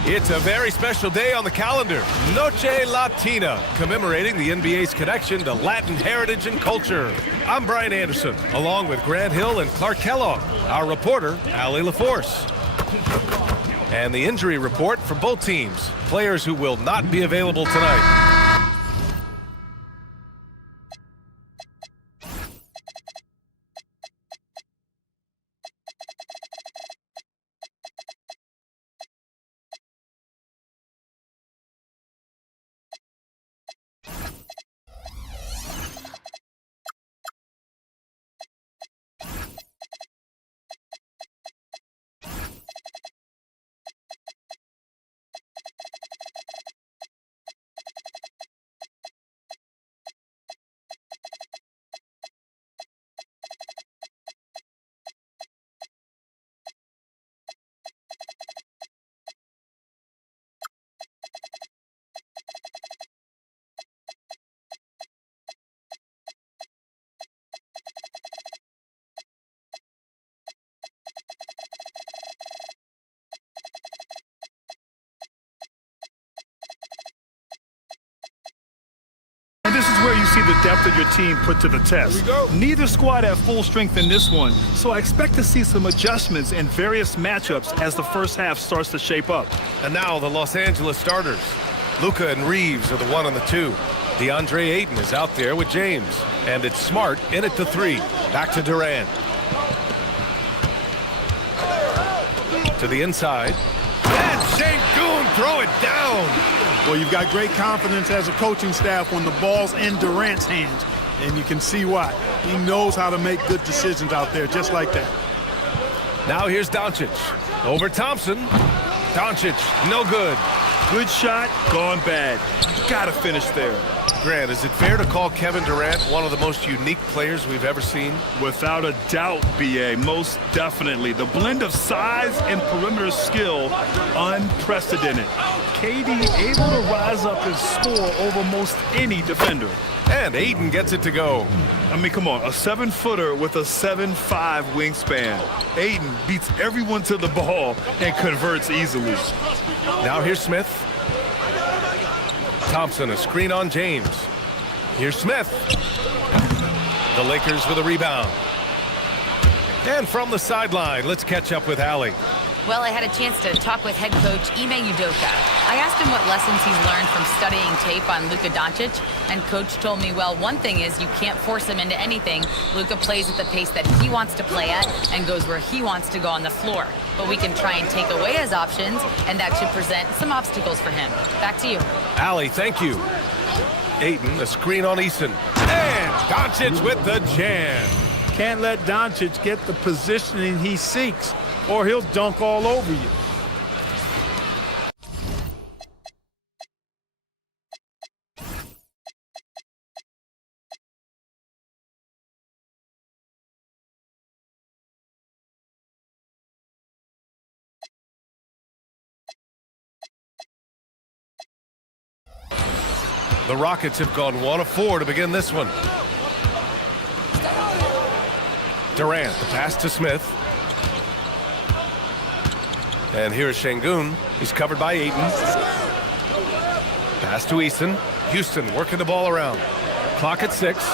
It's a very special day on the calendar, Noche Latina, commemorating the NBA's connection to Latin heritage and culture. I'm Brian Anderson, along with Grant Hill and Clark Kellogg, our reporter, Allie LaForce. And the injury report for both teams, players who will not be available tonight. And this is where you see the depth of your team put to the test. Neither squad at full strength in this one, so I expect to see some adjustments in various matchups as the first half starts to shape up. And now the Los Angeles starters. Luka and Reeves are the 1 and the 2. DeAndre Ayton is out there with James. And it's Smart in at the 3. Back to Durant. To the inside. And Şengün throw it down. Well, you've got great confidence as a coaching staff when the ball's in Durant's hands, and you can see why. He knows how to make good decisions out there, just like that. Now here's Doncic. Over Thompson. Doncic, no good. Good shot, gone bad. Gotta finish there. Grant, is it fair to call Kevin Durant one of the most unique players we've ever seen? Without a doubt, B.A., most definitely. The blend of size and perimeter skill, unprecedented. KD able to rise up and score over most any defender. And Ayton gets it to go. I mean, come on, a 7-footer with a 7'5" wingspan. Ayton beats everyone to the ball and converts easily. Now here's Smith. Thompson, a screen on James. Here's Smith. The Lakers with a rebound. And from the sideline, let's catch up with Allie. Well, I had a chance to talk with head coach Ime Udoka. I asked him what lessons he's learned from studying tape on Luka Doncic, and coach told me, well, one thing is you can't force him into anything. Luka plays at the pace that he wants to play at and goes where he wants to go on the floor. But we can try and take away his options, and that should present some obstacles for him. Back to you. Allie, thank you. Ayton, a screen on Eason. And Doncic with the jam. Can't let Doncic get the positioning he seeks, or he'll dunk all over you. The Rockets have gone 1 of 4 to begin this one. Durant, the pass to Smith. And here's Şengün. He's covered by Ayton. Pass to Eason. Houston working the ball around. Clock at 6.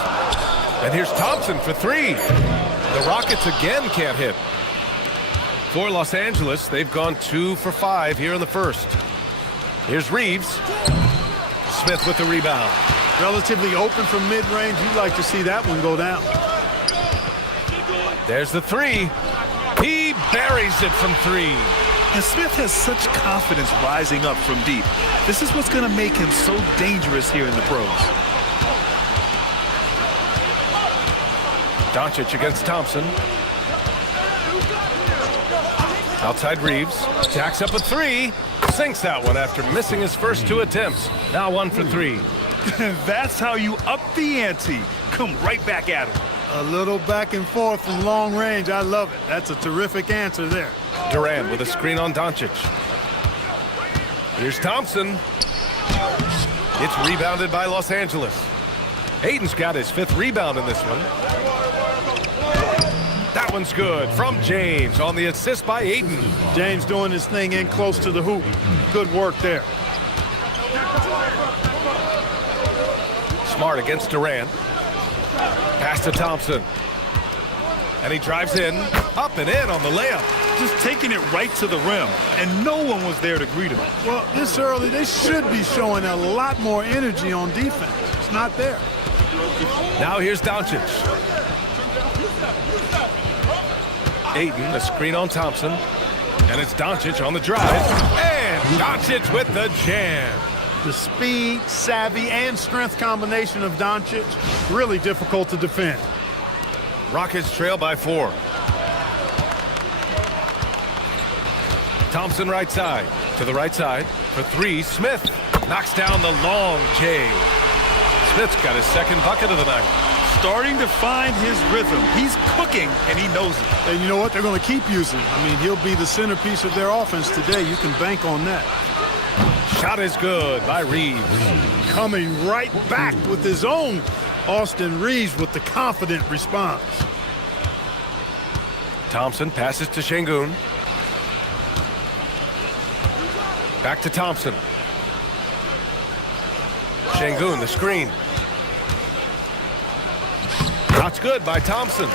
And here's Thompson for 3. The Rockets again can't hit. For Los Angeles, they've gone 2 for 5 here in the first. Here's Reeves. Smith with the rebound. Relatively open from mid-range. You'd like to see that one go down. There's the 3. He buries it from 3. And Smith has such confidence rising up from deep. This is what's going to make him so dangerous here in the pros. Doncic against Thompson. Outside Reeves. Jacks up a 3. Sinks that one after missing his first 2 attempts. Now 1 for 3. That's how you up the ante. Come right back at him. A little back and forth from long range. I love it. That's a terrific answer there. Durant with a screen on Doncic. Here's Thompson. It's rebounded by Los Angeles. Ayton's got his 5th rebound in this one. That That one's good from James on the assist by Ayton. James doing his thing in close to the hoop. Good work there. Smart against Durant. Pass to Thompson. And he drives in, up and in on the layup. Just taking it right to the rim, and no one was there to greet him. Well, this early, they should be showing a lot more energy on defense. It's not there. Now here's Doncic. Ayton, a screen on Thompson. And it's Doncic on the drive. And Doncic with the jam. The speed, savvy, and strength combination of Doncic, really difficult to defend. Rockets trail by 4. Thompson right side. To the right side. For 3, Smith knocks down the long J. Smith's got his second bucket of the night. Starting to find his rhythm. He's cooking, and he knows it. And you know what? They're going to keep using him. I mean, he'll be the centerpiece of their offense today. You can bank on that. Shot is good by Reeves. Coming right back with his own. Austin Reeves with the confident response. Thompson passes to Şengün. Back to Thompson. Şengün, the screen. That's good by Thompson.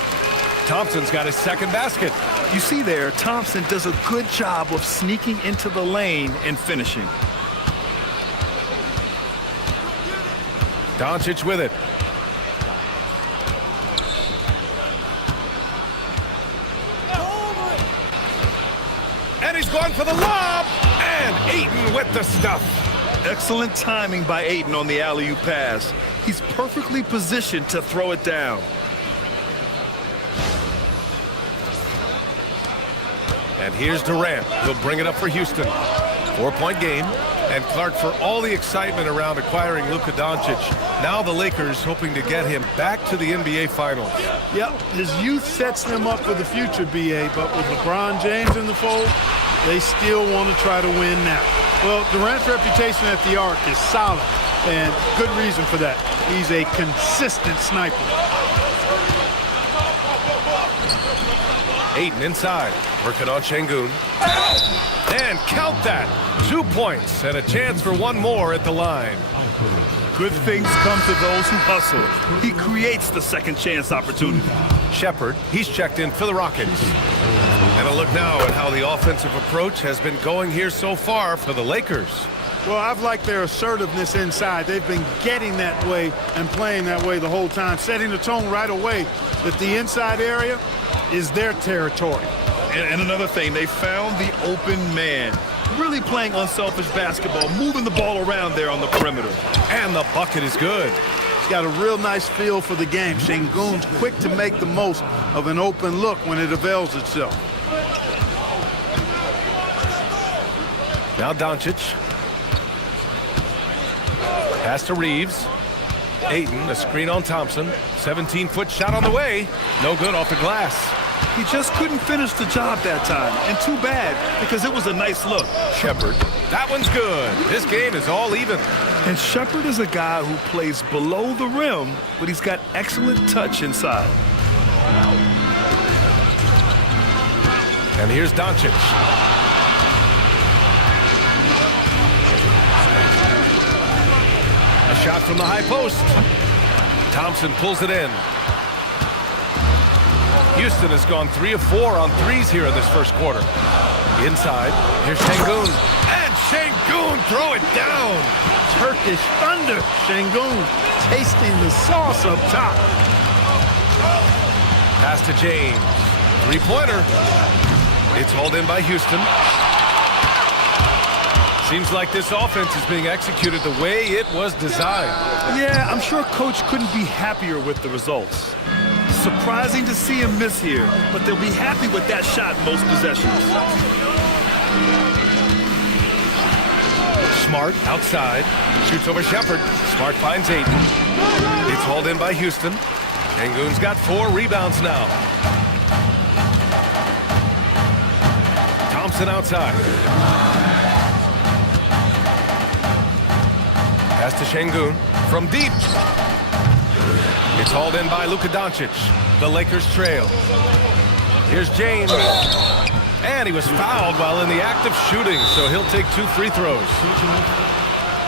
Thompson's got his second basket. You see there, Thompson does a good job of sneaking into the lane and finishing. Doncic with it. And he's going for the lob. And Ayton with the stuff. Excellent timing by Ayton on the alley-oop pass. He's perfectly positioned to throw it down. And here's Durant. He'll bring it up for Houston. 4-point game. And Clark, for all the excitement around acquiring Luka Doncic, now the Lakers hoping to get him back to the NBA Finals. Yep, his youth sets them up for the future, B.A., but with LeBron James in the fold, they still want to try to win now. Well, Durant's reputation at the arc is solid, and good reason for that. He's a consistent sniper. Ayton inside, working on Şengün. And count that. 2 points and a chance for one more at the line. Good things come to those who hustle. He creates the second chance opportunity. Shepherd, he's checked in for the Rockets. And a look now at how the offensive approach has been going here so far for the Lakers. Well, I've liked their assertiveness inside. They've been getting that way and playing that way the whole time, setting the tone right away that the inside area is their territory. And another thing, they found the open man. Really playing unselfish basketball, moving the ball around there on the perimeter. And the bucket is good. He's got a real nice feel for the game. Şengün's quick to make the most of an open look when it avails itself. Now Doncic. Pass to Reeves. Ayton, a screen on Thompson. 17-foot shot on the way. No good off the glass. He just couldn't finish the job that time. And too bad, because it was a nice look. Shepherd. That one's good. This game is all even. And Shepherd is a guy who plays below the rim, but he's got excellent touch inside. And here's Doncic. A shot from the high post. Thompson pulls it in. Houston has gone 3 of 4 on threes here in this first quarter. Inside, here's Şengün. And Şengün throw it down. Turkish thunder. Şengün tasting the sauce up top. Pass to James. 3-pointer. It's hauled in by Houston. Seems like this offense is being executed the way it was designed. Yeah, I'm sure Coach couldn't be happier with the results. Surprising to see him miss here, but they'll be happy with that shot most possessions. Smart outside. Shoots over Shepherd. Smart finds Ayton. It's hauled in by Houston. Şengün's got 4 rebounds now. Thompson outside. Pass to Şengün from deep. It's hauled in by Luka Doncic. The Lakers trail. Here's James. And he was fouled while in the act of shooting, so he'll take 2 free throws.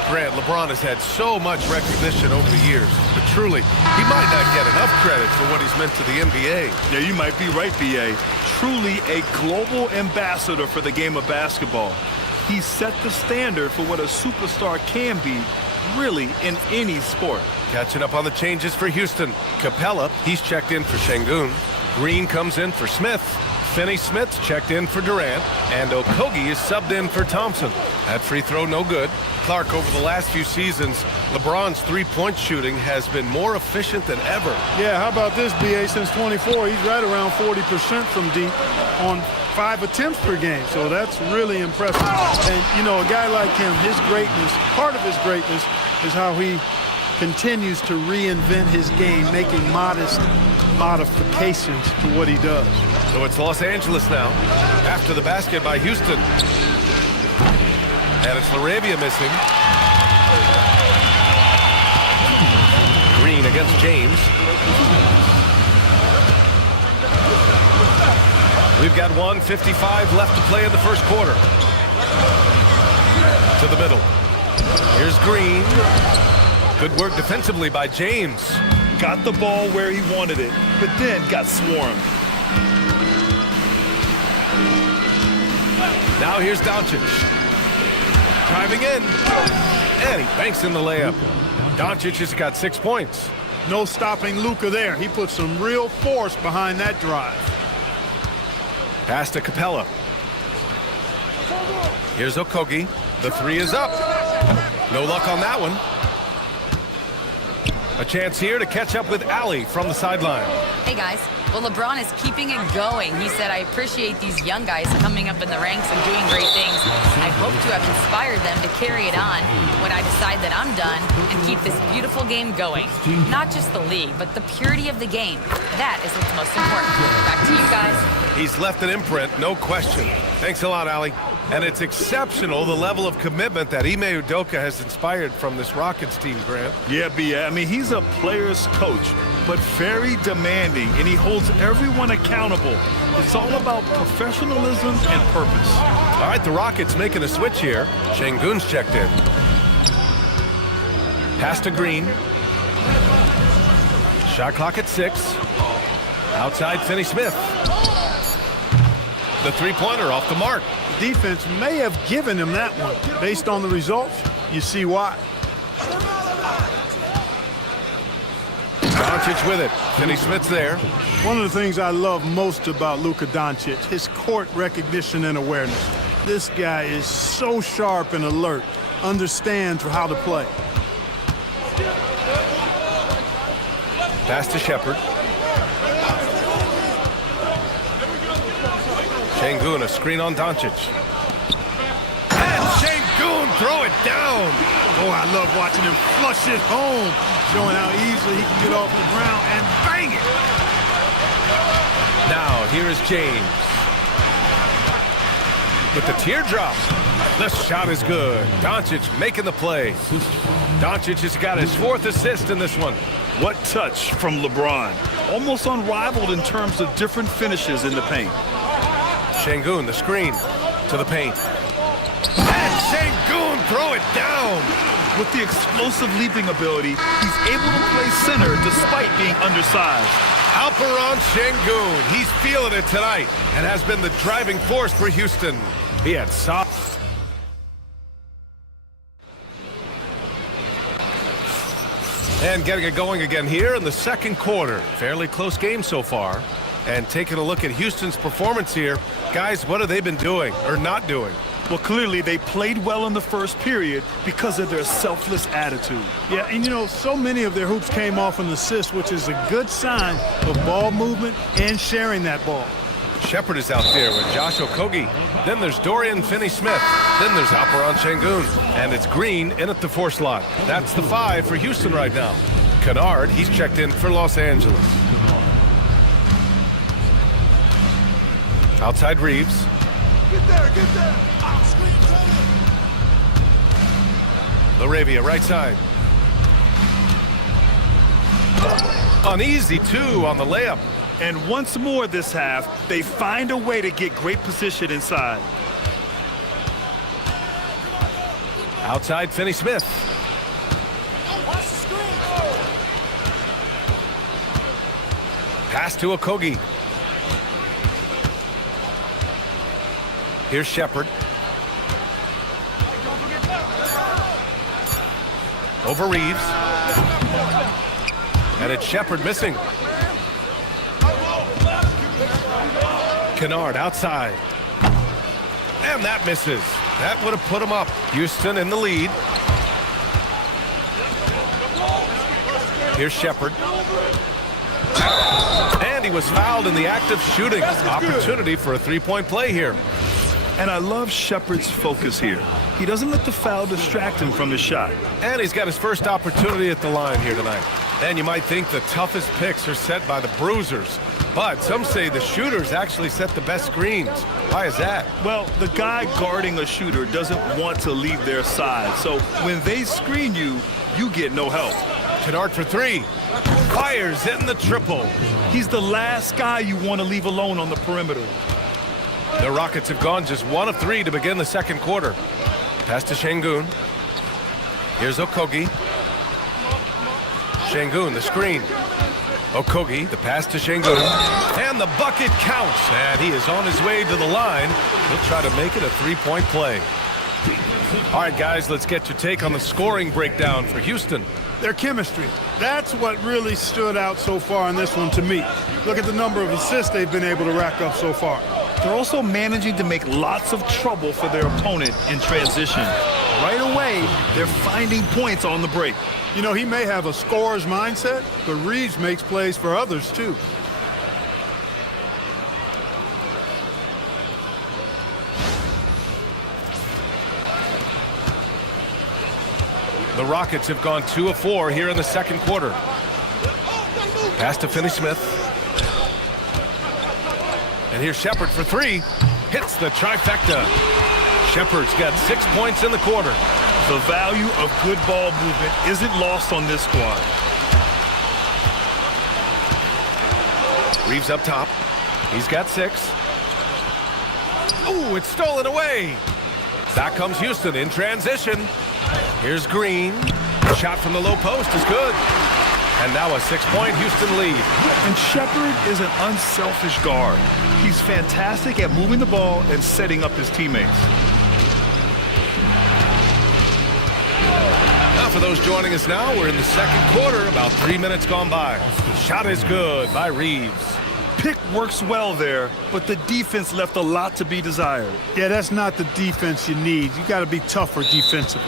Grant, LeBron has had so much recognition over the years, but truly, he might not get enough credit for what he's meant to the NBA. Yeah, you might be right, B.A. Truly a global ambassador for the game of basketball. He set the standard for what a superstar can be, really, in any sport. Catching up on the changes for Houston. Capella, he's checked in for Şengün. Green comes in for Smith. Finney-Smith's checked in for Durant, and Okogie is subbed in for Thompson. That free throw no good. Clark, over the last few seasons, LeBron's three-point shooting has been more efficient than ever. Yeah, how about this, B.A.? Since 24, he's right around 40% from deep on 5 attempts per game, so that's really impressive. And, you know, a guy like him, his greatness, part of his greatness is how he continues to reinvent his game, making modest modifications to what he does. So it's Los Angeles now, after the basket by Houston. And it's LaRavia missing. Green against James. We've got 1:55 left to play in the first quarter. To the middle. Here's Green. Good work defensively by James. Got the ball where he wanted it, but then got swarmed. Now here's Doncic. Driving in. And he banks in the layup. Doncic has got 6 points. No stopping Luka there. He put some real force behind that drive. Pass to Capella. Here's Okogie. The 3 is up. No luck on that one. A chance here to catch up with Allie from the sideline. Hey, guys. Well, LeBron is keeping it going. He said, I appreciate these young guys coming up in the ranks and doing great things. I hope to have inspired them to carry it on when I decide that I'm done and keep this beautiful game going. Not just the league, but the purity of the game. That is what's most important. Back to you guys. He's left an imprint, no question. Thanks a lot, Allie. And it's exceptional, the level of commitment that Ime Udoka has inspired from this Rockets team, Grant. Yeah, B.A. I mean, he's a player's coach, but very demanding, and he holds everyone accountable. It's all about professionalism and purpose. All right, the Rockets making a switch here. Şengün's checked in. Pass to Green. Shot clock at 6. Outside, Finney-Smith. The three-pointer off the mark. Defense may have given him that one. Based on the results, you see why. Doncic with it. Finney-Smith's there. One of the things I love most about Luka Doncic, his court recognition and awareness. This guy is so sharp and alert, understands how to play. Pass to Shepherd. Şengün, a screen on Doncic. And Şengün throw it down. Oh, I love watching him flush it home, showing how easily he can get off the ground and bang it. Now, here is James. With the teardrop. The shot is good. Doncic making the play. Doncic has got his 4th assist in this one. What touch from LeBron. Almost unrivaled in terms of different finishes in the paint. Şengün, the screen to the paint. And Şengün throw it down. With the explosive leaping ability, he's able to play center despite being undersized. Alperen Şengün, he's feeling it tonight and has been the driving force for Houston. He had soft. And getting it going again here in the second quarter. Fairly close game so far. And taking a look at Houston's performance here, guys, what have they been doing or not doing? Well, clearly they played well in the first period because of their selfless attitude. Yeah, and you know, so many of their hoops came off an assist, which is a good sign of ball movement and sharing that ball. Shepherd is out there with Josh Okogie. Then there's Dorian Finney-Smith. Then there's Alperen Şengün. And it's Green in at the 4 slot. That's the 5 for Houston right now. Kennard, he's checked in for Los Angeles. Outside Reeves. Get there, get there. LaRavia, right side. An easy 2 on the layup. And once more this half, they find a way to get great position inside. Outside, Finney Smith. Pass to Okogie. Here's Shepard. Over Reeves. And it's Shepard missing. Kennard outside. And that misses. That would have put him up. Houston in the lead. Here's Shepard. And he was fouled in the act of shooting. Opportunity for a three-point play here. And I love Shepard's focus here. He doesn't let the foul distract him from his shot. And he's got his first opportunity at the line here tonight. And you might think the toughest picks are set by the bruisers. But some say the shooters actually set the best screens. Why is that? Well, the guy guarding a shooter doesn't want to leave their side. So when they screen you, you get no help. Kennard for three. Fires in the triple. He's the last guy you want to leave alone on the perimeter. The Rockets have gone just 1 of 3 to begin the second quarter. Pass to Şengün. Here's Okogie. Şengün, the screen. Okogie, the pass to Şengün. And the bucket counts. And he is on his way to the line. He'll try to make it a three-point play. All right, guys, let's get your take on the scoring breakdown for Houston. Their chemistry. That's what really stood out so far in this one to me. Look at the number of assists they've been able to rack up so far. They're also managing to make lots of trouble for their opponent in transition. Right away, they're finding points on the break. You know, he may have a scorer's mindset, but Reeves makes plays for others, too. The Rockets have gone 2 of 4 here in the second quarter. Pass to Finney Smith. And here's Shepard for three. Hits the trifecta. Shepard's got 6 points in the quarter. The value of good ball movement isn't lost on this squad. Reeves up top. He's got 6. Ooh, it's stolen away. Back comes Houston in transition. Here's Green. Shot from the low post is good. And now a 6-point Houston lead. And Shepard is an unselfish guard. He's fantastic at moving the ball and setting up his teammates. Now for those joining us now, we're in the second quarter, about 3 minutes gone by. Shot is good by Reeves. Pick works well there, but the defense left a lot to be desired. Yeah, that's not the defense you need. You got to be tougher defensively.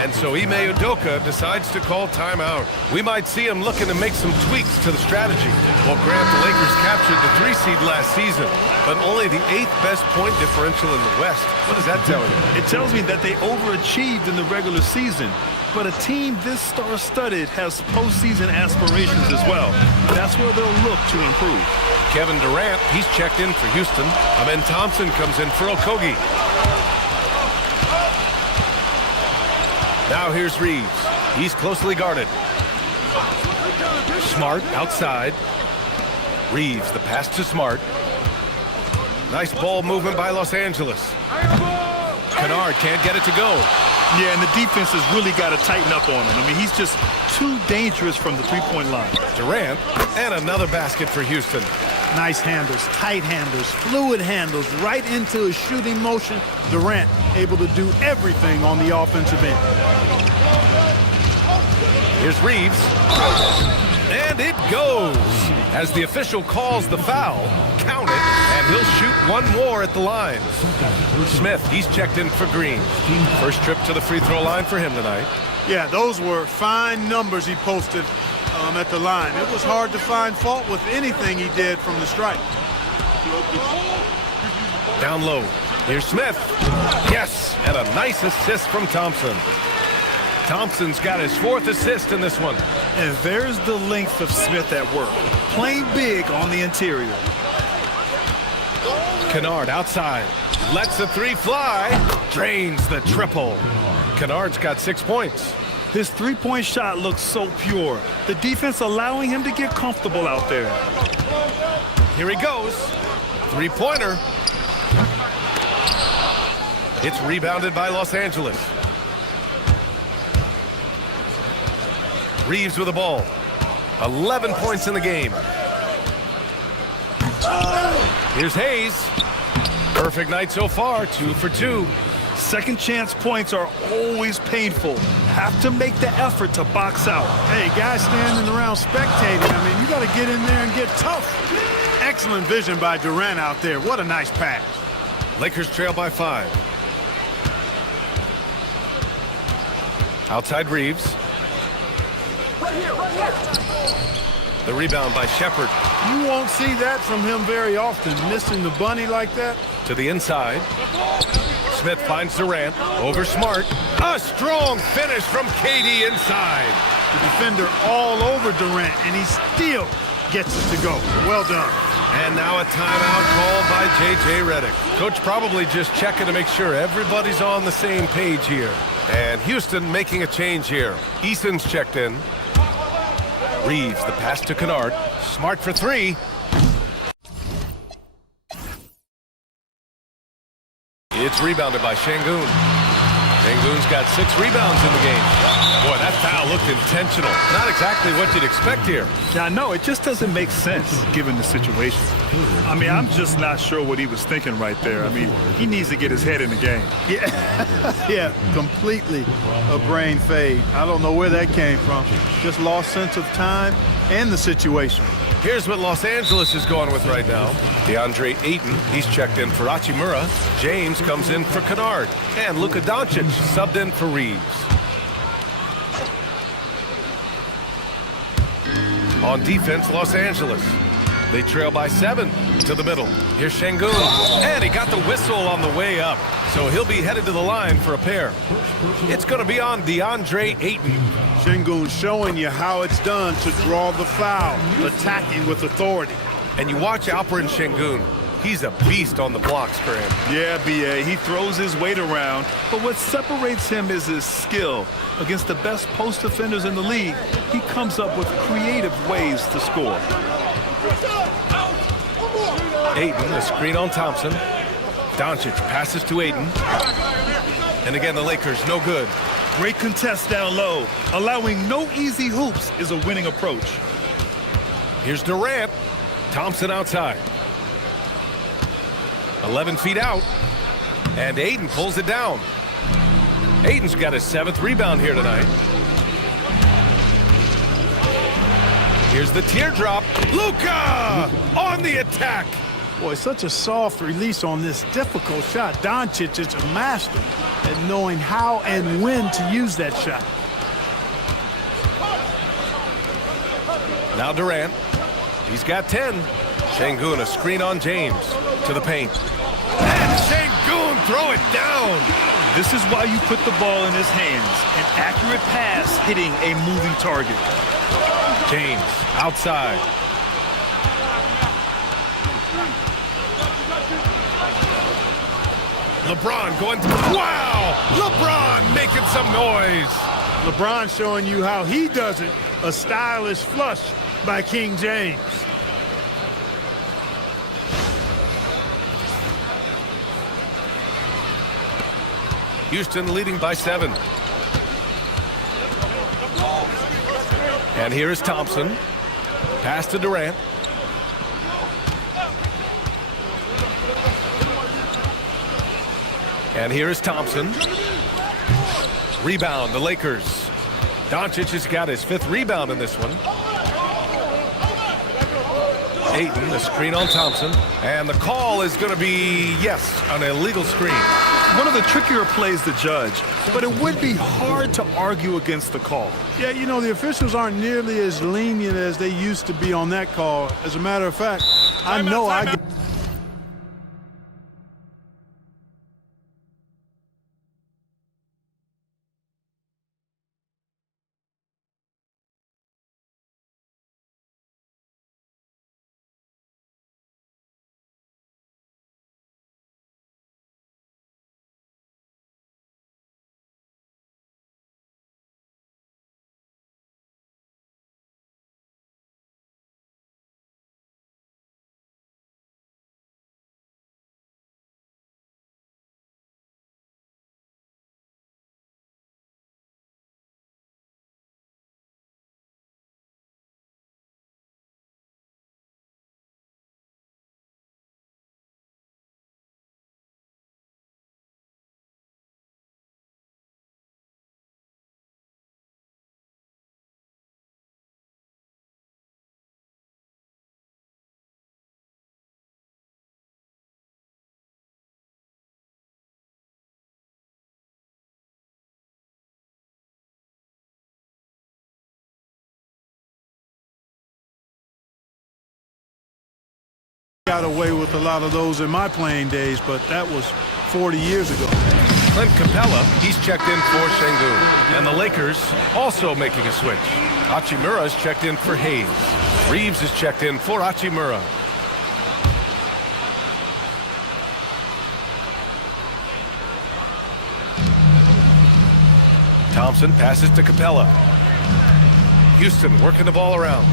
And so Ime Udoka decides to call timeout. We might see him looking to make some tweaks to the strategy. Well, Grant, the Lakers captured the 3 seed last season, but only the 8th best point differential in the West. What does that tell you? It tells me that they overachieved in the regular season. But a team this star-studded has postseason aspirations as well. That's where they'll look to improve. Kevin Durant, he's checked in for Houston. Amen Thompson comes in for Okogie. Now here's Reeves. He's closely guarded. Smart outside. Reeves, the pass to Smart. Nice ball movement by Los Angeles. Kennard can't get it to go. Yeah, and the defense has really got to tighten up on him. I mean, he's just too dangerous from the three-point line. Durant, and another basket for Houston. Nice handles, tight handles, fluid handles, right into his shooting motion. Durant able to do everything on the offensive end. Here's Reeves. And it goes. As the official calls the foul, count it, and he'll shoot one more at the line. Smith, he's checked in for Green. First trip to the free throw line for him tonight. Yeah, those were fine numbers he posted at the line. It was hard to find fault with anything he did from the stripe. Down low. Here's Smith. Yes, and a nice assist from Thompson. Thompson's got his 4th assist in this one. And there's the length of Smith at work. Playing big on the interior. Kennard outside. Lets the 3 fly. Drains the triple. Kennard's got 6 points. His three-point shot looks so pure. The defense allowing him to get comfortable out there. Here he goes. Three-pointer. It's rebounded by Los Angeles. Reeves with the ball. 11 points in the game. Here's Hayes. Perfect night so far, 2 for 2. Second chance points are always painful. Have to make the effort to box out. Hey, guys standing around spectating, I mean, you got to get in there and get tough. Excellent vision by Durant out there. What a nice pass. Lakers trail by 5. Outside Reeves. The rebound by Shepard. You won't see that from him very often, missing the bunny like that. To the inside. Smith finds Durant. Over Smart. A strong finish from KD inside. The defender all over Durant, and he still gets it to go. Well done. And now a timeout called by J.J. Redick. Coach probably just checking to make sure everybody's on the same page here. And Houston making a change here. Eason's checked in. Reeves, the pass to Kennard. Smart for 3. It's rebounded by Şengün. Şengün's got 6 rebounds in the game. Boy, that foul looked intentional. Not exactly what you'd expect here. Yeah, no, it just doesn't make sense given the situation. I mean, I'm just not sure what he was thinking right there. I mean, he needs to get his head in the game. Yeah, completely a brain fade. I don't know where that came from. Just lost sense of time and the situation. Here's what Los Angeles is going with right now. DeAndre Ayton, he's checked in for Hachimura. James comes in for Kennard. And Luka Doncic subbed in for Reeves. On defense, Los Angeles. They trail by 7 to the middle. Here's Şengün. And he got the whistle on the way up. So he'll be headed to the line for a pair. It's going to be on DeAndre Ayton. Şengün showing you how it's done to draw the foul, attacking with authority. And you watch Alperen Şengün. He's a beast on the block scram. Yeah, B.A., he throws his weight around, but what separates him is his skill. Against the best post defenders in the league, he comes up with creative ways to score. Ayton, a screen on Thompson. Doncic passes to Ayton. And again, the Lakers, no good. Great contest down low. Allowing no easy hoops is a winning approach. Here's Durant. Thompson outside. 11 feet out. And Ayton pulls it down. Ayton's got his 7th rebound here tonight. Here's the teardrop. Luka on the attack. Boy, such a soft release on this difficult shot. Doncic is a master at knowing how and when to use that shot. Now Durant. He's got 10. Şengün, a screen on James. To the paint. And Şengün, throw it down. This is why you put the ball in his hands. An accurate pass hitting a moving target. James, outside. LeBron going through. Wow! LeBron making some noise. LeBron showing you how he does it. A stylish flush by King James. Houston leading by 7. And here is Thompson. Pass to Durant. And here is Thompson. Rebound, the Lakers. Doncic has got his 5th rebound in this one. Ayton, the screen on Thompson. And the call is going to be, yes, an illegal screen. One of the trickier plays to judge, but it would be hard to argue against the call. Yeah, you know, the officials aren't nearly as lenient as they used to be on that call. As a matter of fact, I know I got away with a lot of those in my playing days, but that was 40 years ago. Clint Capella, he's checked in for Sengun. And the Lakers also making a switch. Hachimura's checked in for Hayes. Reeves is checked in for Hachimura. Thompson passes to Capella. Houston working the ball around.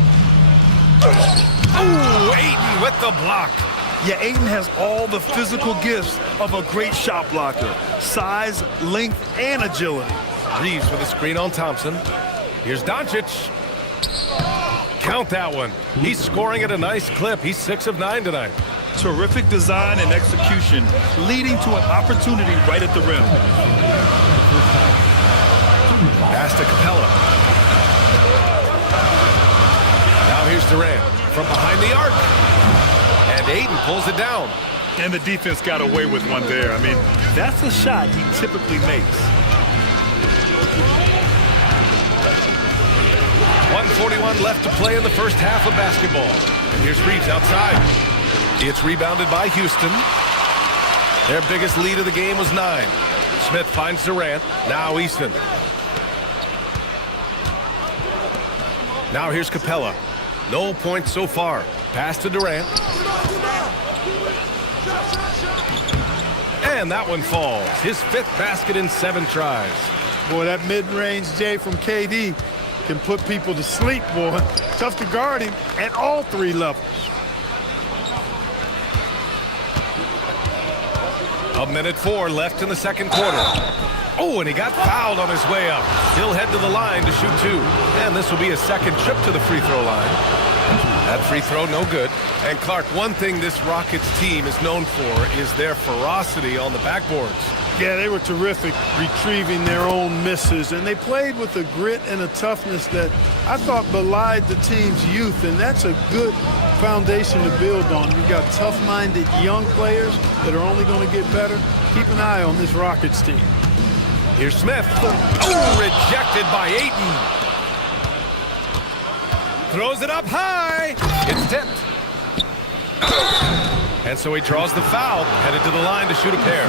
Oh, Ayton with the block. Yeah, Ayton has all the physical gifts of a great shot blocker. Size, length, and agility. Reeves with a screen on Thompson. Here's Doncic. Count that one. He's scoring at a nice clip. He's 6 of 9 tonight. Terrific design and execution, leading to an opportunity right at the rim. Pass to Capella. Now here's Durant from behind the arc. And Ayton pulls it down. And the defense got away with one there. I mean, that's a shot he typically makes. 1:41 left to play in the first half of basketball. And here's Reeves outside. It's rebounded by Houston. Their biggest lead of the game was 9. Smith finds Durant. Now Easton. Now here's Capella. No points so far. Pass to Durant. And that one falls. His 5th basket in 7 tries. Boy, that mid-range J from KD can put people to sleep, boy. Tough to guard him at all 3 levels. A minute 4 left in the second quarter. Oh, and he got fouled on his way up. He'll head to the line to shoot 2. And this will be a second trip to the free throw line. That free throw, no good. And Clark, one thing this Rockets team is known for is their ferocity on the backboards. Yeah, they were terrific retrieving their own misses, and they played with a grit and a toughness that I thought belied the team's youth, and that's a good foundation to build on. You've got tough-minded young players that are only going to get better. Keep an eye on this Rockets team. Here's Smith. Oh, rejected by Ayton. Throws it up high. It's tipped. And so he draws the foul, headed to the line to shoot a pair.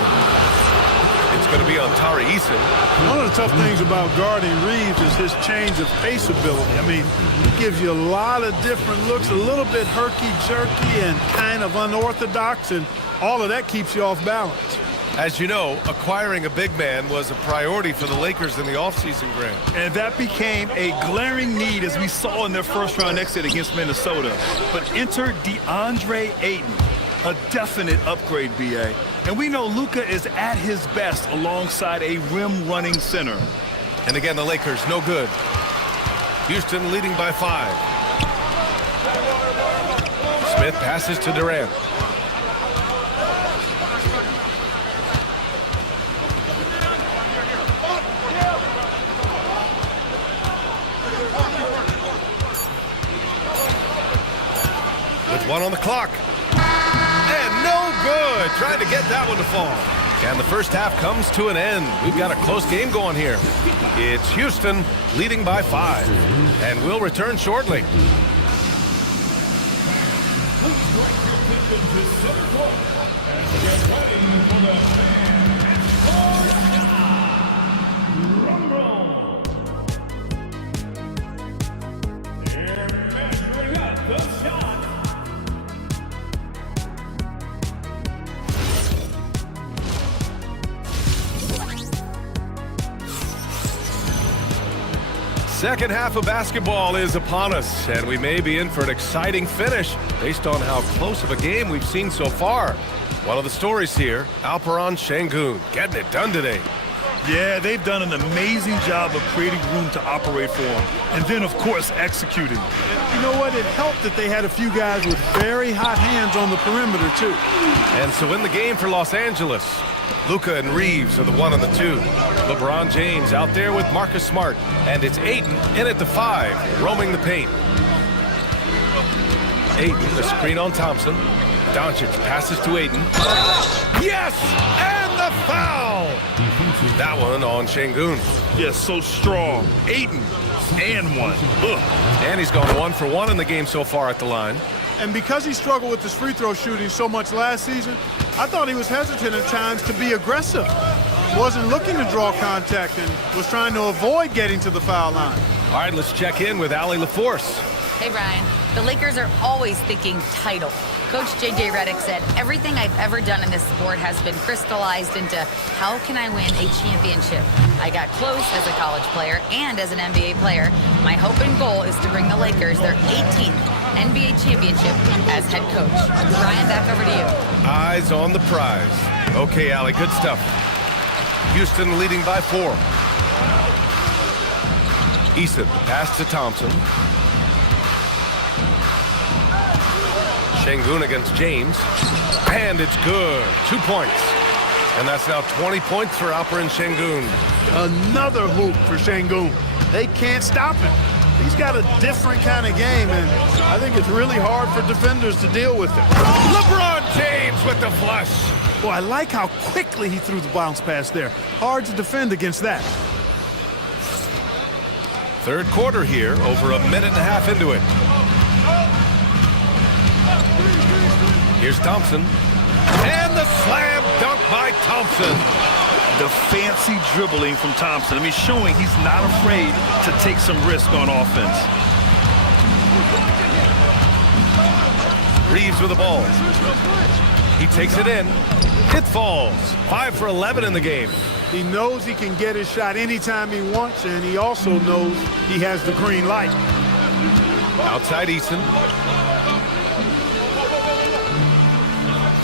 It's going to be on Tari Eason. One of the tough things about guarding Reeves is his change of pace ability. I mean, he gives you a lot of different looks, a little bit herky-jerky and kind of unorthodox, and all of that keeps you off balance. As you know, acquiring a big man was a priority for the Lakers in the offseason, Grant. And that became a glaring need, as we saw in their first-round exit against Minnesota. But enter DeAndre Ayton, a definite upgrade, B.A. And we know Luka is at his best alongside a rim-running center. And again, the Lakers, no good. Houston leading by 5. Smith passes to Durant. With 1 on the clock. And no good. Trying to get that one to fall. And the first half comes to an end. We've got a close game going here. It's Houston leading by 5. And we'll return shortly. Second half of basketball is upon us, and we may be in for an exciting finish based on how close of a game we've seen so far. One of the stories here, Alperen Sengun getting it done today. Yeah, they've done an amazing job of creating room to operate for him. And then, of course, executing. You know what? It helped that they had a few guys with very hot hands on the perimeter, too. And so in the game for Los Angeles, Luka and Reeves are the 1 and the 2. LeBron James out there with Marcus Smart. And it's Ayton in at the 5, roaming the paint. Ayton, the screen on Thompson. Doncic passes to Ayton. Yes! And the foul! That one on Sengun. Yes, so strong. Ayton and 1. Ugh. And he's gone 1 for 1 in the game so far at the line. And because he struggled with his free throw shooting so much last season, I thought he was hesitant at times to be aggressive. Wasn't looking to draw contact and was trying to avoid getting to the foul line. All right, let's check in with Allie LaForce. Hey, Brian. The Lakers are always thinking title. Coach J.J. Redick said, everything I've ever done in this sport has been crystallized into how can I win a championship? I got close as a college player and as an NBA player. My hope and goal is to bring the Lakers their 18th NBA championship as head coach. Brian, back over to you. Eyes on the prize. Okay, Allie, good stuff. Houston leading by 4. Eason, pass to Thompson. Şengün against James. And it's good. 2 points. And that's now 20 points for Alperen Şengün. Another hoop for Şengün. They can't stop him. He's got a different kind of game, and I think it's really hard for defenders to deal with him. LeBron James with the flush. Well, I like how quickly he threw the bounce pass there. Hard to defend against that. Third quarter here, over a minute and a half into it. Here's Thompson. And the slam dunk by Thompson. The fancy dribbling from Thompson. I mean, showing he's not afraid to take some risk on offense. Reeves with the ball. He takes it in. It falls. 5 for 11 in the game. He knows he can get his shot anytime he wants, and he also knows he has the green light. Outside Eason.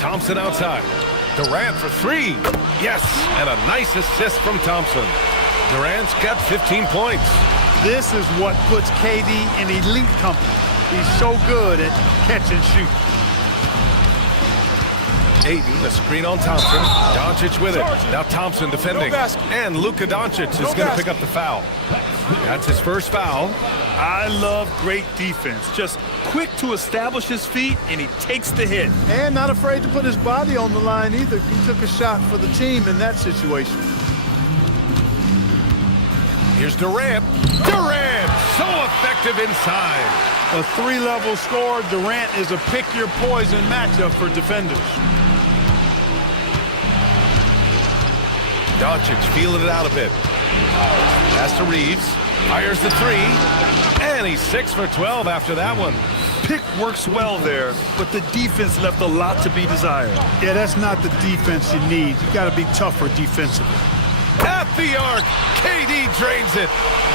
Thompson outside. Durant for 3. Yes, and a nice assist from Thompson. Durant's got 15 points. This is what puts KD in elite company. He's so good at catch and shoot. Ayton, the screen on Thompson. Doncic with it. Now Thompson defending. And Luka Doncic is going to pick up the foul. That's his first foul. I love great defense. Just quick to establish his feet, and he takes the hit. And not afraid to put his body on the line either. He took a shot for the team in that situation. Here's Durant. Durant, so effective inside. A 3-level scorer, Durant is a pick-your-poison matchup for defenders. Doncic feeling it out a bit. Pass to Reeves. Fires the 3. And he's 6 for 12 after that one. Pick works well there, but the defense left a lot to be desired. Yeah, that's not the defense you need. You got to be tougher defensively. At the arc, KD drains it.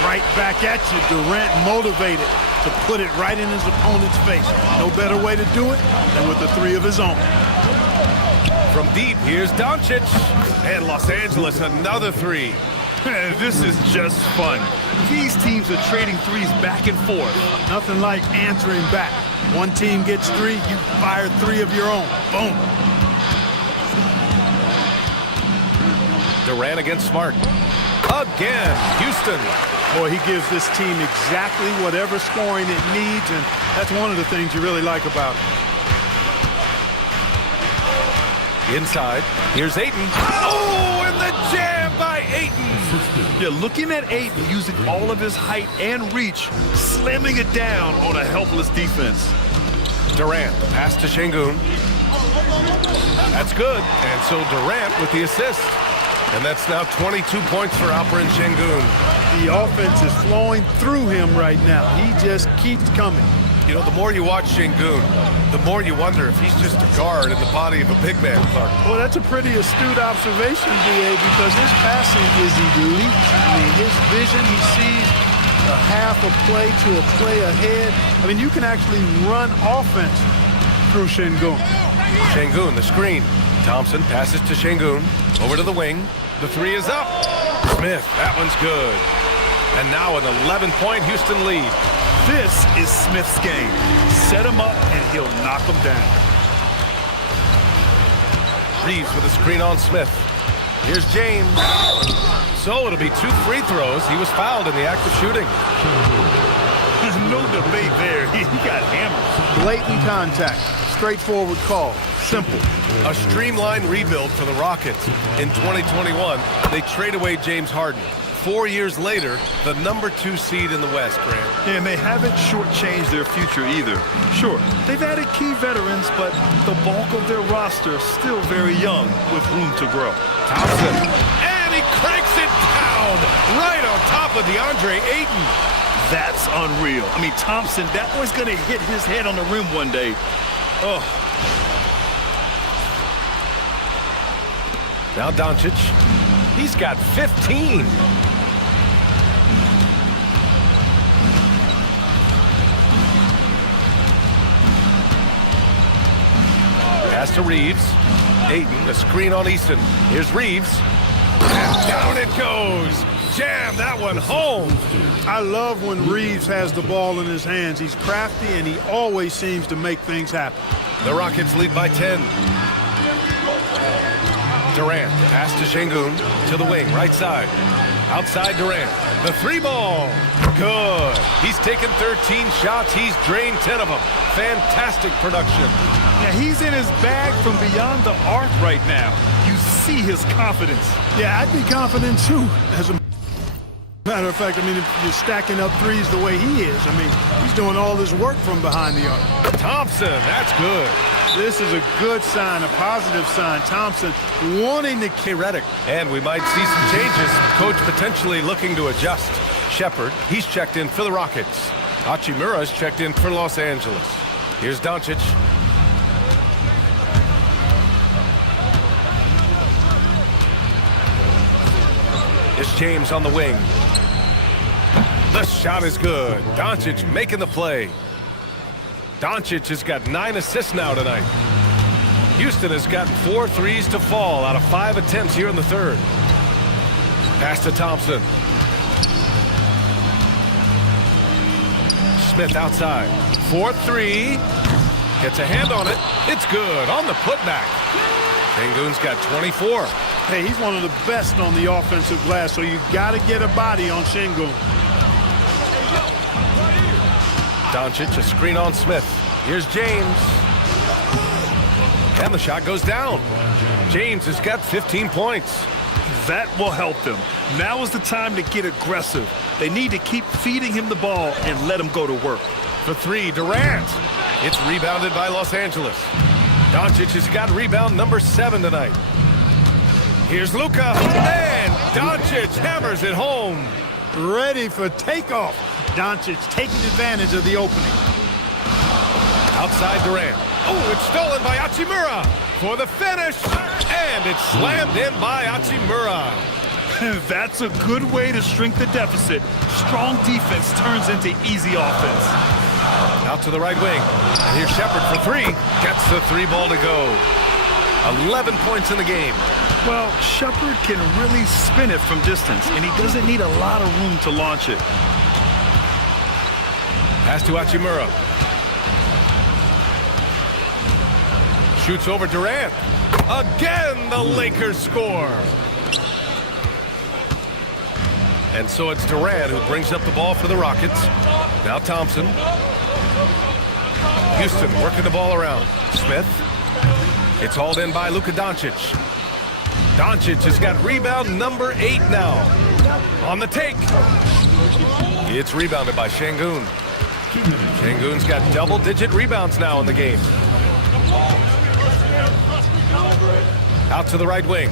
Right back at you, Durant motivated to put it right in his opponent's face. No better way to do it than with the 3 of his own. From deep, here's Doncic. And Los Angeles, another 3. This is just fun. These teams are trading threes back and forth. Nothing like answering back. One team gets 3, you fire 3 of your own. Boom. Durant against Smart. Again, Houston. Boy, he gives this team exactly whatever scoring it needs, and that's one of the things you really like about it. Inside, here's Ayton. Oh, and the jam by Ayton. Yeah, looking at Ayton using all of his height and reach, slamming it down on a helpless defense. Durant, pass to Şengün. That's good, and so Durant with the assist. And that's now 22 points for Alperen Şengün. The offense is flowing through him right now. He just keeps coming. You know, the more you watch Şengün, the more you wonder if he's just a guard in the body of a big man, Clark. Well, that's a pretty astute observation, B.A., because his passing is elite. I mean, his vision, he sees a half a play to a play ahead. I mean, you can actually run offense through Şengün. Şengün, the screen. Thompson passes to Şengün. Over to the wing. The 3 is up. Smith, that one's good. And now an 11-point Houston lead. This is Smith's game. Set him up, and he'll knock him down. Reeves with a screen on Smith. Here's James. So it'll be 2 free throws. He was fouled in the act of shooting. No debate there. He got hammered. Blatant contact. Straightforward call. Simple. A streamlined rebuild for the Rockets. In 2021, they trade away James Harden. 4 years later, the #2 seed in the West, Grant. And they haven't shortchanged their future either. Sure, they've added key veterans, but the bulk of their roster is still very young with room to grow. Thompson, and he cranks it down right on top of DeAndre Ayton. That's unreal. I mean, Thompson, that boy's going to hit his head on the rim one day. Oh. Now Doncic, he's got 15. Pass to Reeves. Ayton, a screen on Easton. Here's Reeves. And down it goes. Jam that one home. I love when Reeves has the ball in his hands. He's crafty, and he always seems to make things happen. The Rockets lead by 10. Durant, pass to Şengün, to the wing, right side. Outside Durant, the 3-ball. Good. He's taken 13 shots. He's drained 10 of them. Fantastic production. Yeah, he's in his bag from beyond the arc right now. You see his confidence. Yeah, I'd be confident, too, as a matter of fact. I mean, if you're stacking up threes the way he is, I mean, he's doing all this work from behind the arc. Thompson, that's good. This is a good sign, a positive sign. Thompson wanting to Redick. And we might see some changes. Coach potentially looking to adjust. Shepard, he's checked in for the Rockets. Hachimura's checked in for Los Angeles. Here's Doncic. It's James on the wing. The shot is good. Doncic making the play. Doncic has got 9 assists now tonight. Houston has gotten 4 threes to fall out of 5 attempts here in the third. Pass to Thompson. Smith outside. 4-3. Gets a hand on it. It's good on the putback. Şengün's got 24. Hey, he's one of the best on the offensive glass, so you got to get a body on Şengün. Doncic, a screen on Smith. Here's James. And the shot goes down. James has got 15 points. That will help them. Now is the time to get aggressive. They need to keep feeding him the ball and let him go to work. For 3, Durant. It's rebounded by Los Angeles. Doncic has got rebound number 7 tonight. Here's Luka. And Doncic hammers it home. Ready for takeoff. Doncic taking advantage of the opening. Outside Durant. Oh, it's stolen by Hachimura for the finish. And it's slammed in by Hachimura. That's a good way to shrink the deficit. Strong defense turns into easy offense. Out to the right wing. And here's Shepard for 3. Gets the 3-ball to go. 11 points in the game. Well, Shepard can really spin it from distance, and he doesn't need a lot of room to launch it. Pass to Hachimura. Shoots over Durant. Again, the Lakers score. And so it's Durant who brings up the ball for the Rockets. Now Thompson. Houston working the ball around. Smith. It's hauled in by Luka Doncic. Doncic has got rebound number 8 now. On the take. It's rebounded by Şengün. Şengün's got double-digit rebounds now in the game. Out to the right wing.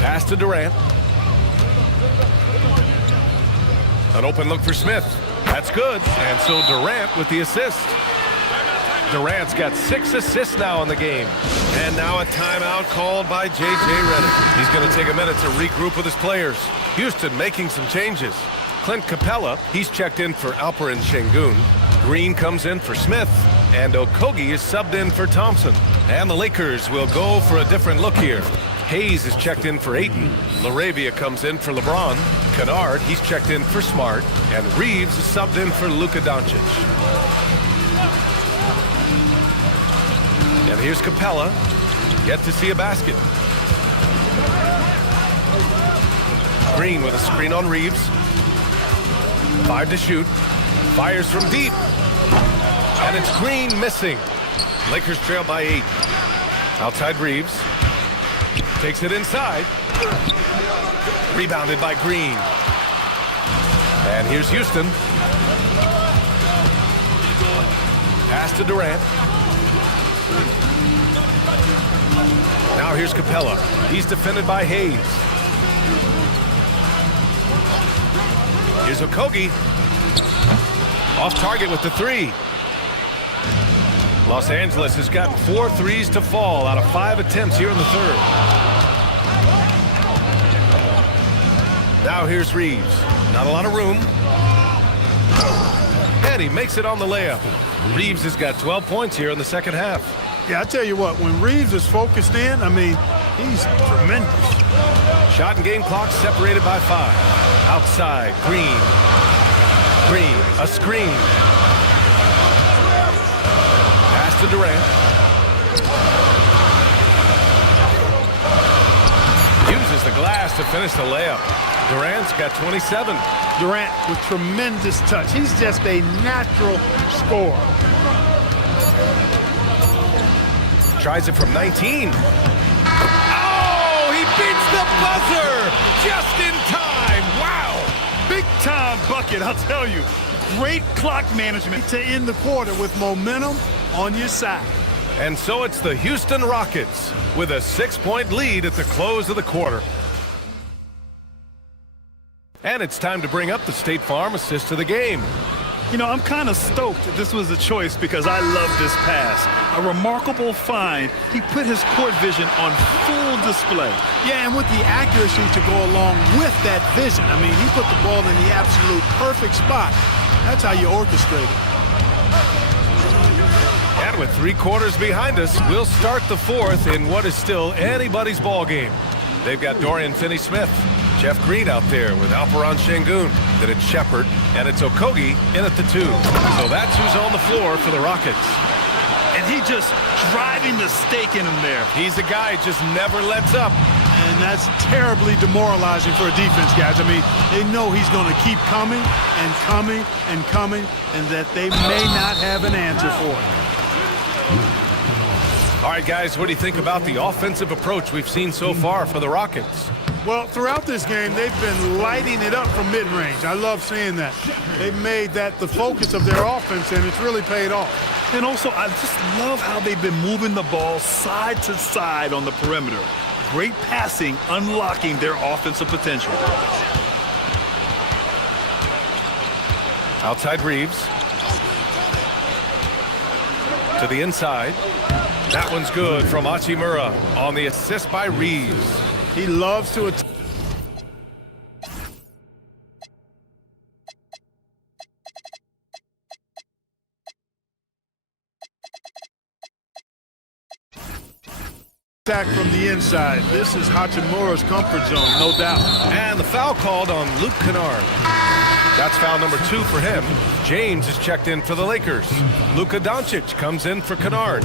Pass to Durant. An open look for Smith. That's good. And so Durant with the assist. Durant's got 6 assists now in the game. And now a timeout called by J.J. Redick. He's going to take a minute to regroup with his players. Houston making some changes. Clint Capella, he's checked in for Alperen Şengün. Green comes in for Smith. And Okogie is subbed in for Thompson. And the Lakers will go for a different look here. Hayes is checked in for Ayton. LaRavia comes in for LeBron. Kennard, he's checked in for Smart. And Reeves is subbed in for Luka Doncic. And here's Capella. Yet to see a basket. Green with a screen on Reeves. 5 to shoot. Fires from deep. And it's Green missing. Lakers trail by 8. Outside Reeves. Takes it inside. Rebounded by Green. And here's Houston. Pass to Durant. Now here's Capella. He's defended by Hayes. Here's Okogie. Off target with the three. Los Angeles has gotten 4 threes to fall out of 5 attempts here in the third. Now here's Reeves. Not a lot of room. And he makes it on the layup. Reeves has got 12 points here in the second half. Yeah, I tell you what, when Reeves is focused in, I mean, he's tremendous. Shot and game clock separated by 5. Outside, Green. Green, a screen. Pass to Durant. Uses the glass to finish the layup. Durant's got 27. Durant with tremendous touch. He's just a natural scorer. Tries it from 19. Oh, he beats the buzzer just in time. Wow. Big time bucket, I'll tell you. Great clock management. To end the quarter with momentum on your side. And so it's the Houston Rockets with a 6-point lead at the close of the quarter. And it's time to bring up the State Farm assist of the game. You know, I'm kind of stoked this was a choice because I love this pass. A remarkable find. He put his court vision on full display. Yeah, and with the accuracy to go along with that vision. I mean, he put the ball in the absolute perfect spot. That's how you orchestrate it. And with 3 quarters behind us, we'll start the fourth in what is still anybody's ball game. They've got Dorian Finney-Smith, Jeff Green out there with Alperon Şengün. Then it's Shepard, and it's Okogie in at the 2. So that's who's on the floor for the Rockets. And he just driving the stake in him there. He's a guy who just never lets up. And that's terribly demoralizing for a defense, guys. I mean, they know he's going to keep coming and coming and coming, and that they may not have an answer for it. All right, guys, what do you think about the offensive approach we've seen so far for the Rockets? Well, throughout this game, they've been lighting it up from mid-range. I love seeing that. They've made that the focus of their offense, and it's really paid off. And also, I just love how they've been moving the ball side to side on the perimeter. Great passing, unlocking their offensive potential. Outside Reeves. To the inside. That one's good from Hachimura on the assist by Reeves. He loves to attack. From the inside. This is Hachimura's comfort zone, no doubt. And the foul called on Luke Kennard. That's foul number 2 for him. James is checked in for the Lakers. Luka Doncic comes in for Kennard.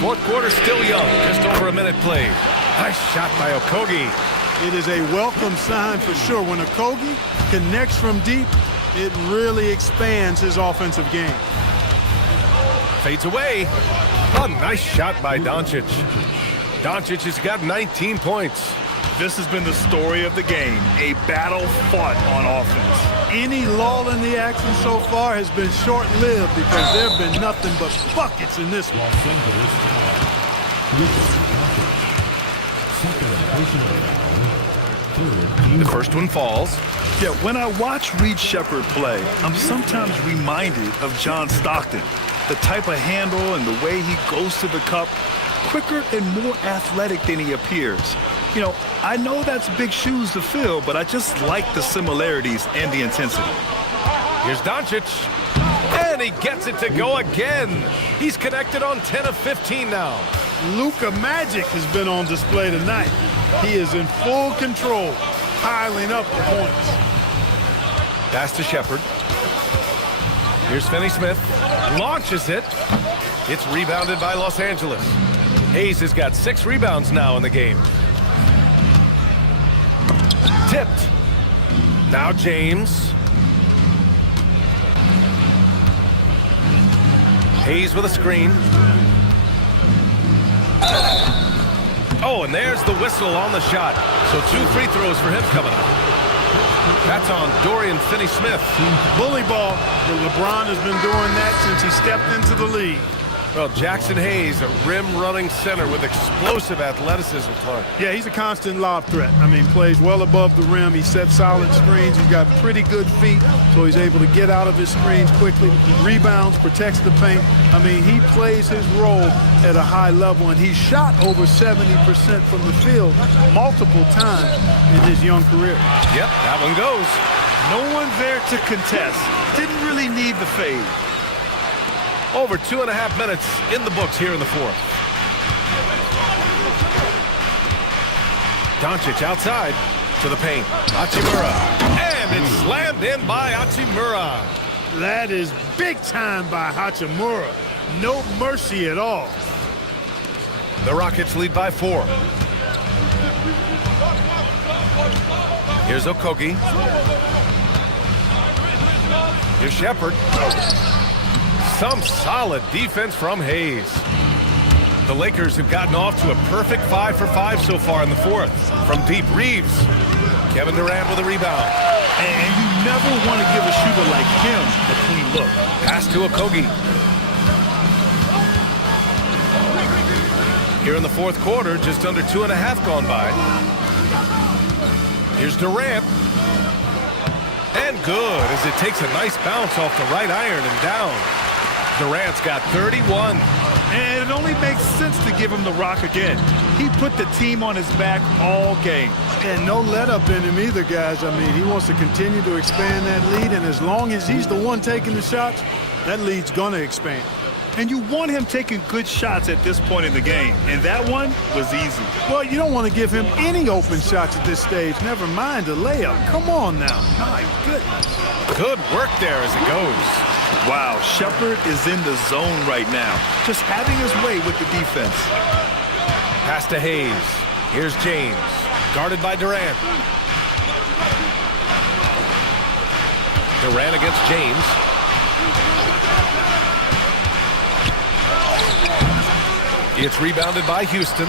Fourth quarter still young, just over a minute played. Nice shot by Okogie. It is a welcome sign for sure. When Okogie connects from deep, it really expands his offensive game. Fades away. A nice shot by Doncic. Doncic has got 19 points. This has been the story of the game, a battle fought on offense. Any lull in the action so far has been short-lived because there have been nothing but buckets in this one. The first one falls. Yeah, when I watch Reed Shepard play, I'm sometimes reminded of John Stockton. The type of handle and the way he goes to the cup, quicker and more athletic than he appears. You know, I know that's big shoes to fill, but I just like the similarities and the intensity. Here's Doncic. And he gets it to go again. He's connected on 10 of 15 now. Luka Magic has been on display tonight. He is in full control, piling up the points. Pass to Shepard. Here's Finney-Smith. Launches it. It's rebounded by Los Angeles. Hayes has got 6 rebounds now in the game. Tipped. Now James. Hayes with a screen. Oh, and there's the whistle on the shot. So 2 free throws for him coming up. That's on Dorian Finney-Smith. Bully ball. LeBron has been doing that since he stepped into the league. Well, Jackson Hayes, a rim-running center with explosive athleticism, Clark. Yeah, he's a constant lob threat. I mean, plays well above the rim. He sets solid screens. He's got pretty good feet, so he's able to get out of his screens quickly. Rebounds, protects the paint. I mean, he plays his role at a high level, and he's shot over 70% from the field multiple times in his young career. Yep, that one goes. No one there to contest. Didn't really need the fade. Over 2.5 minutes in the books here in the fourth. Doncic outside to the paint. Hachimura. And it's slammed in by Hachimura. That is big time by Hachimura. No mercy at all. The Rockets lead by 4. Here's Okogie. Here's Shepard. Some solid defense from Hayes. The Lakers have gotten off to a perfect 5 for 5 so far in the fourth. From deep, Reeves. Kevin Durant with a rebound. And you never want to give a shooter like him a clean look. Pass to Okogie. Here in the fourth quarter, just under 2.5 gone by. Here's Durant. And good as it takes a nice bounce off the right iron and down. Durant's got 31. And it only makes sense to give him the rock again. He put the team on his back all game. And no let up in him either, guys. I mean, he wants to continue to expand that lead, and as long as he's the one taking the shots, that lead's going to expand. And you want him taking good shots at this point in the game. And that one was easy. Well, you don't want to give him any open shots at this stage, never mind a layup. Come on now. My goodness. Good work there as it goes. Wow, Shepard is in the zone right now, just having his way with the defense. Pass to Hayes. Here's James, guarded by Durant. Durant against James. It's rebounded by Houston.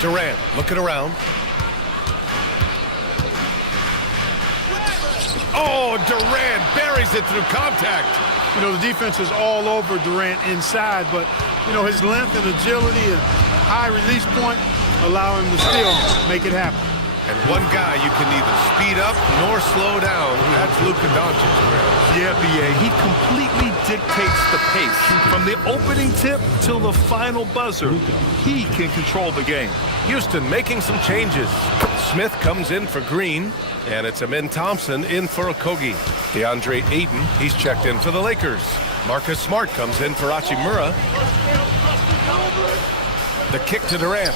Durant looking around. Oh, Durant buries it through contact. You know, the defense is all over Durant inside, but, you know, his length and agility and high release point allow him to still make it happen. And one guy you can neither speed up nor slow down, that's Luka Doncic. Yeah, B.A., he completely dictates the pace. From the opening tip till the final buzzer, he can control the game. Houston making some changes. Smith comes in for Green, and it's Amin Thompson in for Okogie. DeAndre Ayton, he's checked in for the Lakers. Marcus Smart comes in for Hachimura. The kick to Durant.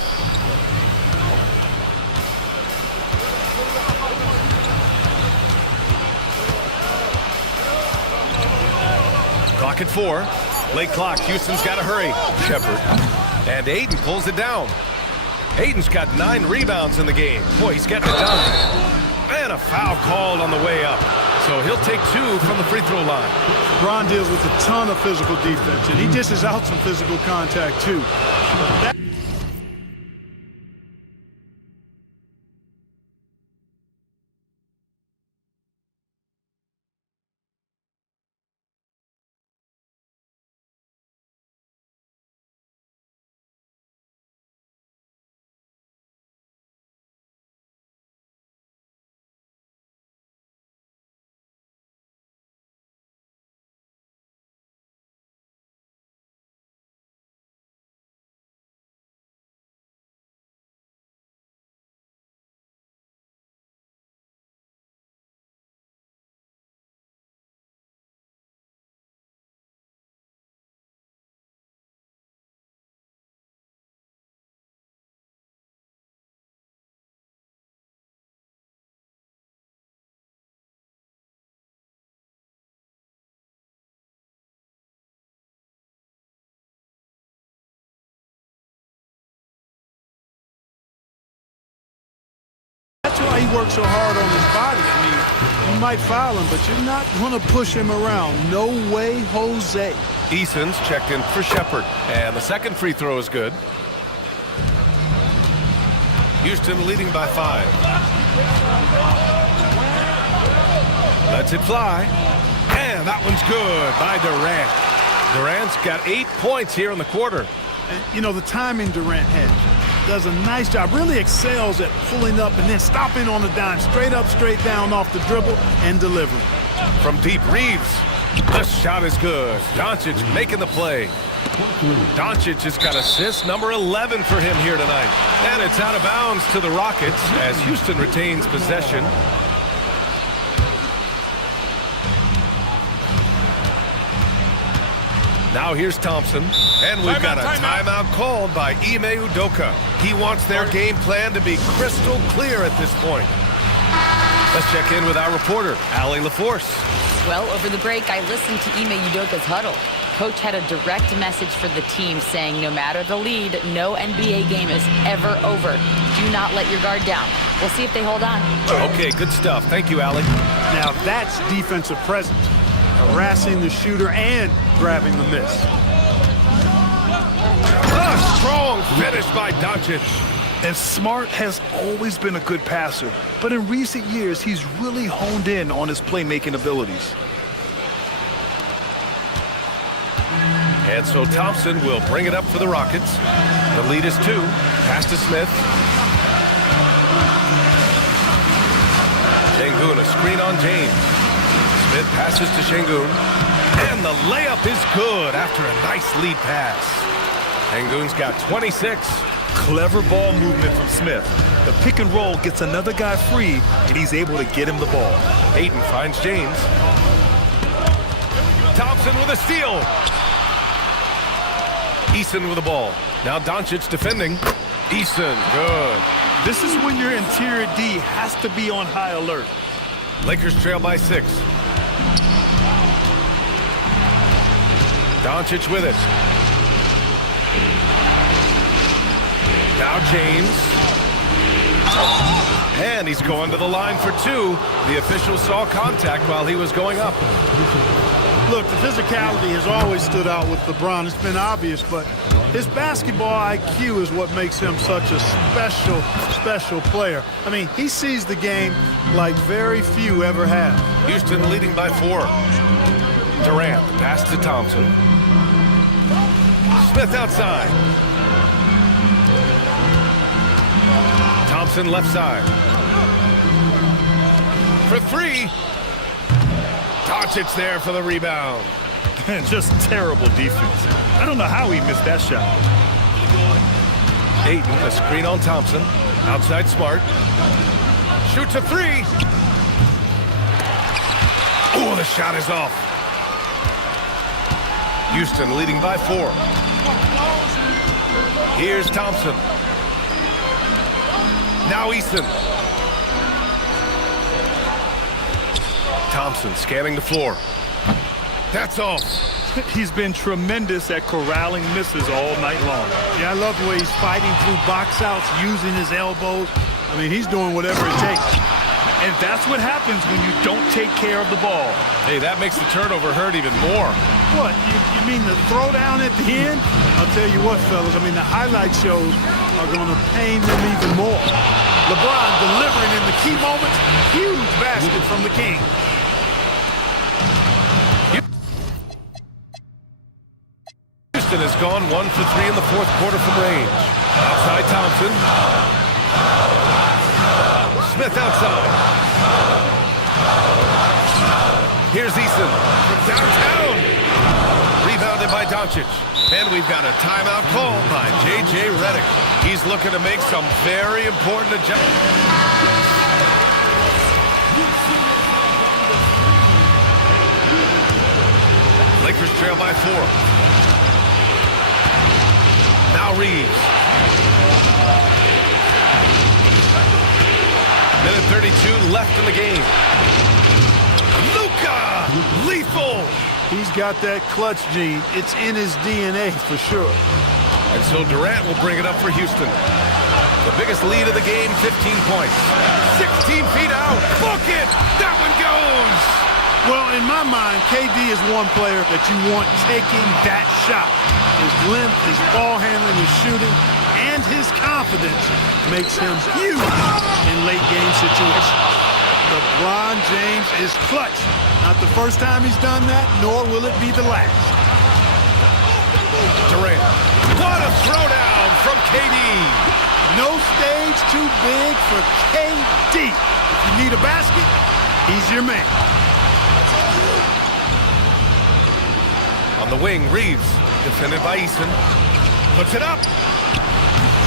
Clock at 4. Late clock. Houston's got to hurry. Shepard. And Ayton pulls it down. Ayton's got 9 rebounds in the game. Boy, he's getting it done. And a foul called on the way up. So he'll take 2 from the free throw line. Bron deals with a ton of physical defense, and he dishes out some physical contact, too. That's why he works so hard on his body. I mean, you might foul him, but you're not going to push him around. No way, Jose. Eason's checked in for Shepard, and the second free throw is good. Houston leading by 5. Lets it fly, and that one's good by Durant. Durant's got 8 points here in the quarter. And, you know, the timing Durant has does a nice job, really excels at pulling up and then stopping on the dime, straight up, straight down off the dribble and delivering. From deep, Reeves. The shot is good. Doncic making the play. Doncic has got assist number 11 for him here tonight. And it's out of bounds to the Rockets as Houston retains possession. Now here's Thompson, and we've got a timeout called by Ime Udoka. He wants their game plan to be crystal clear at this point. Let's check in with our reporter, Allie LaForce. Well, over the break, I listened to Ime Udoka's huddle. Coach had a direct message for the team saying no matter the lead, no NBA game is ever over. Do not let your guard down. We'll see if they hold on. Okay, good stuff. Thank you, Allie. Now that's defensive presence. Harassing the shooter and grabbing the miss. A strong finish by Doncic. And Smart has always been a good passer, but in recent years, he's really honed in on his playmaking abilities. And so Thompson will bring it up for the Rockets. The lead is 2. Pass to Smith. Şengün, a screen on James. Smith passes to Şengün. And the layup is good after a nice lead pass. Şengün's got 26. Clever ball movement from Smith. The pick and roll gets another guy free, and he's able to get him the ball. Ayton finds James. Thompson with a steal. Eason with the ball. Now Doncic defending. Eason, good. This is when your interior D has to be on high alert. Lakers trail by 6. Doncic with it. Now James. And he's going to the line for 2. The official saw contact while he was going up. Look, the physicality has always stood out with LeBron. It's been obvious, but his basketball IQ is what makes him such a special player. I mean, he sees the game like very few ever have. Houston leading by 4. Durant, the pass to Thompson. Smith outside. Thompson left side. For 3. Doncic there for the rebound. Just terrible defense. I don't know how he missed that shot. Ayton, a screen on Thompson. Outside Smart. Shoots a 3. Oh, the shot is off. Houston leading by 4. Here's Thompson. Now Eason. Thompson scanning the floor. That's off. He's been tremendous at corralling misses all night long. Yeah, I love the way he's fighting through box outs, using his elbows. I mean, he's doing whatever it takes. And that's what happens when you don't take care of the ball. Hey, that makes the turnover hurt even more. What, you mean the throwdown at the end? I'll tell you what, fellas, I mean, the highlight shows are going to pain them even more. LeBron delivering in the key moments. Huge basket from the King. Houston has gone 1 for 3 in the 4th quarter from range. Outside Thompson. Smith outside. Here's Eason from downtown. Rebounded by Doncic. And we've got a timeout called by J.J. Redick. He's looking to make some very important adjustments. Lakers trail by 4. Now Reeves. Minute 32 left in the game. Luka! Lethal! He's got that clutch gene. It's in his DNA for sure. And so Durant will bring it up for Houston. The biggest lead of the game, 15 points. 16 feet out. Book it. That one goes. Well, in my mind, KD is one player that you want taking that shot. His length, his ball handling, his shooting, and his confidence makes him huge in late-game situations. LeBron James is clutch. Not the first time he's done that, nor will it be the last. Durant. What a throwdown from KD. No stage too big for KD. If you need a basket, he's your man. On the wing, Reeves, defended by Easton. Puts it up.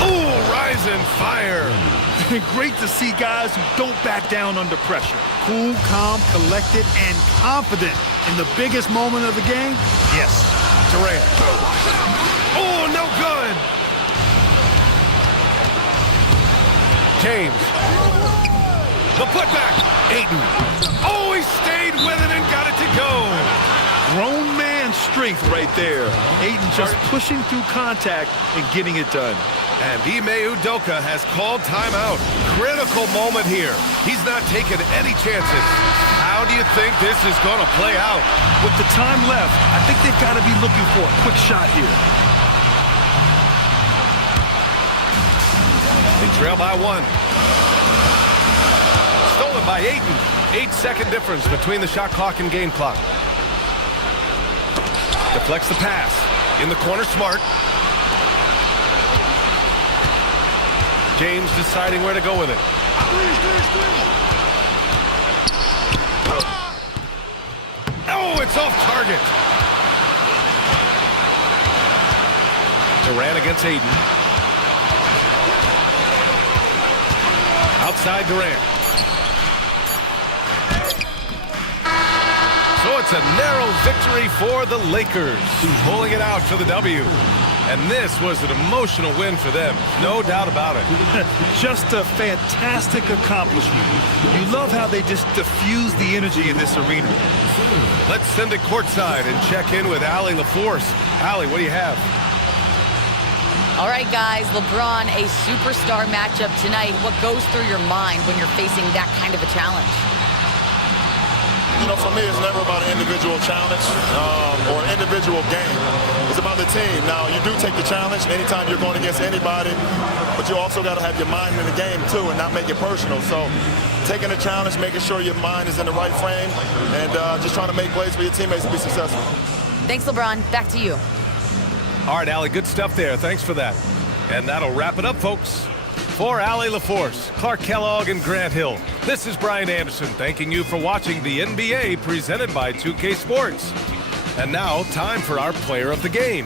Ooh, Ryzen fire. Great to see guys who don't back down under pressure. Cool, calm, collected, and confident in the biggest moment of the game? Yes. Durant. Oh, no good. James. The putback. Ayton. Oh, he stayed with it and got it to go. Grown man strength right there. Ayton just pushing through contact and getting it done. And Ime Udoka has called timeout. Critical moment here. He's not taking any chances. How do you think this is going to play out? With the time left, I think they've got to be looking for a quick shot here. They trail by one. Stolen by Ayton. 8-second difference between the shot clock and game clock. Deflects the pass. In the corner, Smart. James deciding where to go with it. Oh, it's off target. Durant against Ayton. Outside Durant. So it's a narrow victory for the Lakers, pulling it out for the W. And this was an emotional win for them, no doubt about it. Just a fantastic accomplishment. You love how they just diffuse the energy in this arena. Let's send it courtside and check in with Allie LaForce. Allie, what do you have? All right, guys, LeBron, a superstar matchup tonight. What goes through your mind when you're facing that kind of a challenge? You know, for me, it's never about an individual challenge or an individual game. It's about the team. Now, you do take the challenge anytime you're going against anybody, but you also got to have your mind in the game, too, and not make it personal. So taking the challenge, making sure your mind is in the right frame, and just trying to make plays for your teammates to be successful. Thanks, LeBron. Back to you. All right, Allie, good stuff there. Thanks for that. And that'll wrap it up, folks. For Allie LaForce, Clark Kellogg, and Grant Hill, this is Brian Anderson thanking you for watching the NBA presented by 2K Sports. And now, time for our player of the game,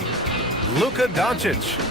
Luka Doncic.